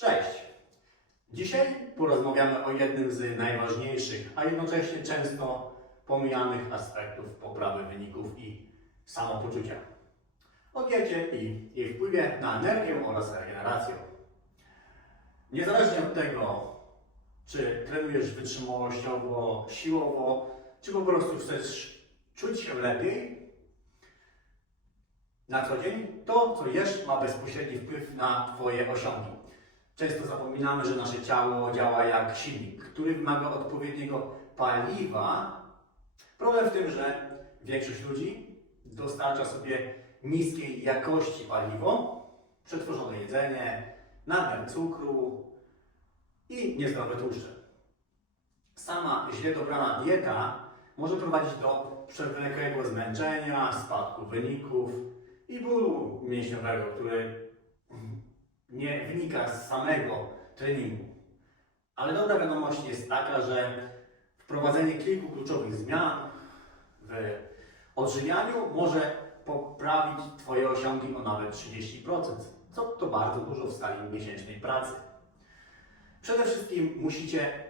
Cześć! Dzisiaj porozmawiamy o jednym z najważniejszych, a jednocześnie często pomijanych aspektów poprawy wyników i samopoczucia. O diecie i jej wpływie na energię oraz regenerację. Niezależnie od tego, czy trenujesz wytrzymałościowo, siłowo, czy po prostu chcesz czuć się lepiej, na co dzień, to co jesz ma bezpośredni wpływ na Twoje osiągi. Często zapominamy, że nasze ciało działa jak silnik, który wymaga odpowiedniego paliwa. Problem w tym, że większość ludzi dostarcza sobie niskiej jakości paliwo, przetworzone jedzenie, nadmiar cukru i niezdrowe tłuszcze. Sama źle dobrana dieta może prowadzić do przewlekłego zmęczenia, spadku wyników i bólu mięśniowego, który nie wynika z samego treningu. Ale dobra wiadomość jest taka, że wprowadzenie kilku kluczowych zmian w odżywianiu może poprawić Twoje osiągi o nawet 30%, co to bardzo dużo w skali miesięcznej pracy. Przede wszystkim musicie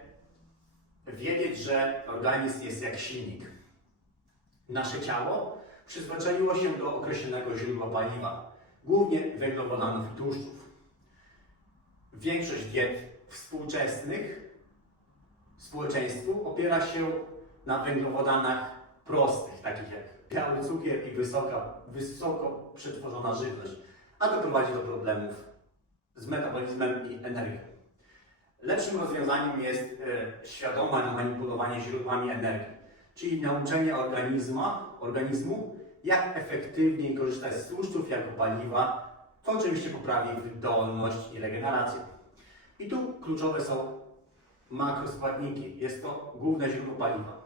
wiedzieć, że organizm jest jak silnik. Nasze ciało przyzwyczaiło się do określonego źródła paliwa, głównie węglowodanów i tłuszczów. Większość diet współczesnych społeczeństwu opiera się na węglowodanach prostych, takich jak biały cukier i wysoka, wysoko przetworzona żywność, a to prowadzi do problemów z metabolizmem i energią. Lepszym rozwiązaniem jest e, świadome manipulowanie źródłami energii, czyli nauczenie organizma, organizmu, jak efektywniej korzystać z tłuszczów jako paliwa, co oczywiście poprawi wydolność i regenerację. I tu kluczowe są makroskładniki. Jest to główne źródło paliwa.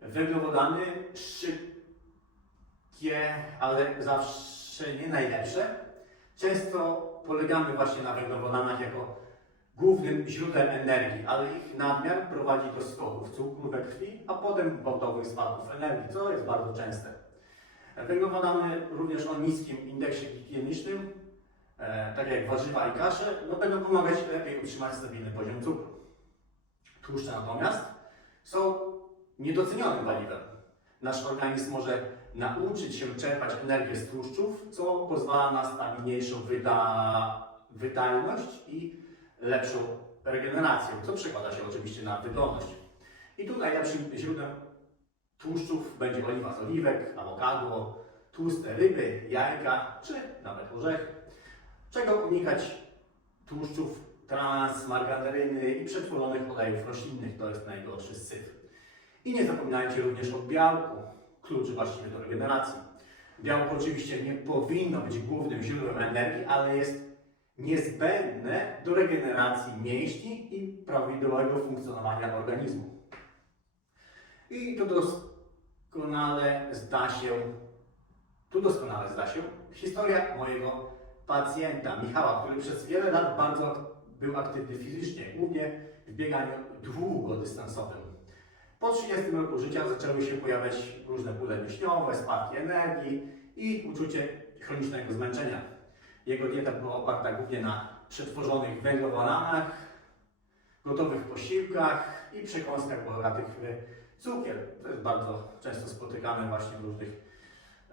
Węglowodany szybkie, ale zawsze nie najlepsze. Często polegamy właśnie na węglowodanach jako głównym źródłem energii, ale ich nadmiar prowadzi do skoków cukru we krwi, a potem gwałtownych spadków energii, co jest bardzo częste. Węglowodany również o niskim indeksie glikemicznym, e, tak jak warzywa i kasze, no będą pomagać lepiej utrzymać stabilny poziom cukru. Tłuszcze natomiast są niedocenionym paliwem. Nasz organizm może nauczyć się czerpać energię z tłuszczów, co pozwala na stabilniejszą wyda wydajność i lepszą regenerację, co przekłada się oczywiście na wydolność. I tu najlepszym źródłem tłuszczów będzie oliwa z oliwek, awokado, tłuste ryby, jajka czy nawet orzechy. Czego unikać tłuszczów trans, margaryny i przetworzonych olejów roślinnych, to jest najgorszy syf. I nie zapominajcie również o białku, klucz właściwy do regeneracji. Białko oczywiście nie powinno być głównym źródłem energii, ale jest niezbędne do regeneracji mięśni i prawidłowego funkcjonowania organizmu. I to doskonale zda się, tu doskonale zda się historia mojego pacjenta Michała, który przez wiele lat bardzo był aktywny fizycznie, głównie w bieganiu długodystansowym. Po 30 roku życia zaczęły się pojawiać różne bóle mięśniowe, spadki energii i uczucie chronicznego zmęczenia. Jego dieta była oparta głównie na przetworzonych węglowodanach, gotowych posiłkach i przekąskach bogatych w cukier. To jest bardzo często spotykane właśnie w różnych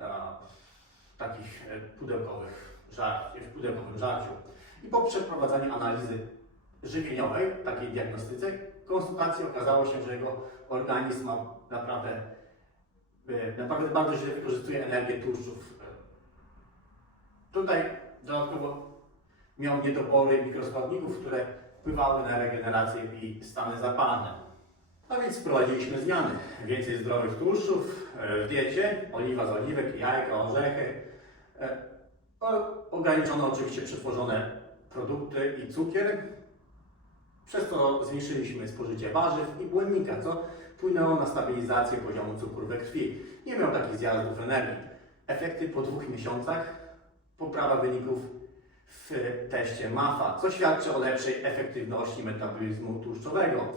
e, takich e, pudełkowych żarcie, w pudełkowym żarciu. I po przeprowadzeniu analizy żywieniowej, takiej diagnostyce, konsultacji okazało się, że jego organizm ma naprawdę, e, naprawdę bardzo źle wykorzystuje energię tłuszczów. Tutaj dodatkowo miał niedobory mikroskładników, które wpływały na regenerację i stany zapalne. A więc wprowadziliśmy zmiany. Więcej zdrowych tłuszczów e, w diecie, oliwa z oliwek, jajka, orzechy. E, Ograniczono oczywiście przetworzone produkty i cukier, przez co zmniejszyliśmy spożycie warzyw i błonnika, co wpłynęło na stabilizację poziomu cukru we krwi. Nie miał takich zjazdów energii. Efekty po dwóch miesiącach poprawa wyników w teście MAFA, co świadczy o lepszej efektywności metabolizmu tłuszczowego.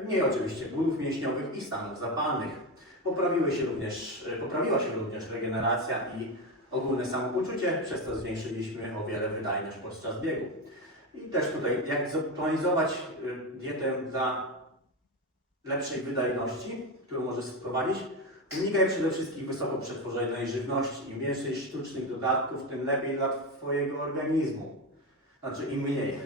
Mniej oczywiście bólów mięśniowych i stanów zapalnych. Poprawiły się również, poprawiła się również regeneracja i ogólne samopoczucie, przez co zwiększyliśmy o wiele wydajność podczas biegu. I też tutaj, jak zoptymalizować y, dietę dla lepszej wydajności, którą możesz wprowadzić, unikaj przede wszystkim wysoko przetworzonej żywności. Im więcej sztucznych dodatków, tym lepiej dla Twojego organizmu. Znaczy im mniej.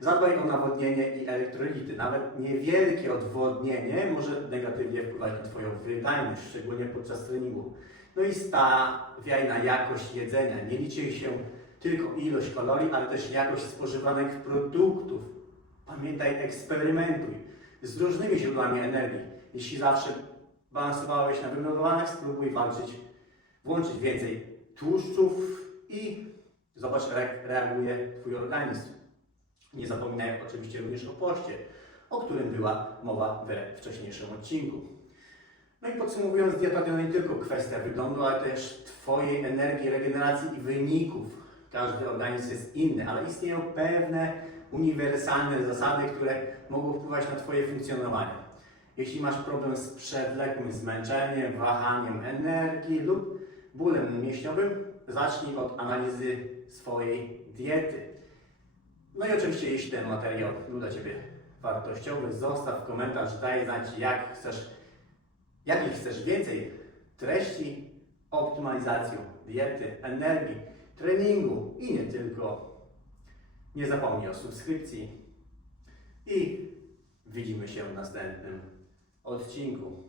Zadbaj o nawodnienie i elektrolity. Nawet niewielkie odwodnienie może negatywnie wpływać na Twoją wydajność, szczególnie podczas treningu. No i stawiaj na jakość jedzenia. Nie liczy się tylko ilość kalorii, ale też jakość spożywanych produktów. Pamiętaj, eksperymentuj z różnymi źródłami energii. Jeśli zawsze balansowałeś na wymiotowanych, spróbuj walczyć, włączyć więcej tłuszczów i zobacz, jak reaguje Twój organizm. Nie zapominaj oczywiście również o poście, o którym była mowa we wcześniejszym odcinku. No i podsumowując, dieta to nie tylko kwestia wyglądu, ale też Twojej energii, regeneracji i wyników. Każdy organizm jest inny, ale istnieją pewne uniwersalne zasady, które mogą wpływać na Twoje funkcjonowanie. Jeśli masz problem z przewlekłym zmęczeniem, wahaniem energii lub bólem mięśniowym, zacznij od analizy swojej diety. No i oczywiście, jeśli ten materiał był dla Ciebie wartościowy, zostaw komentarz, daj znać, jak chcesz, jakich chcesz więcej treści, optymalizacją diety, energii, treningu i nie tylko. Nie zapomnij o subskrypcji i widzimy się w następnym odcinku.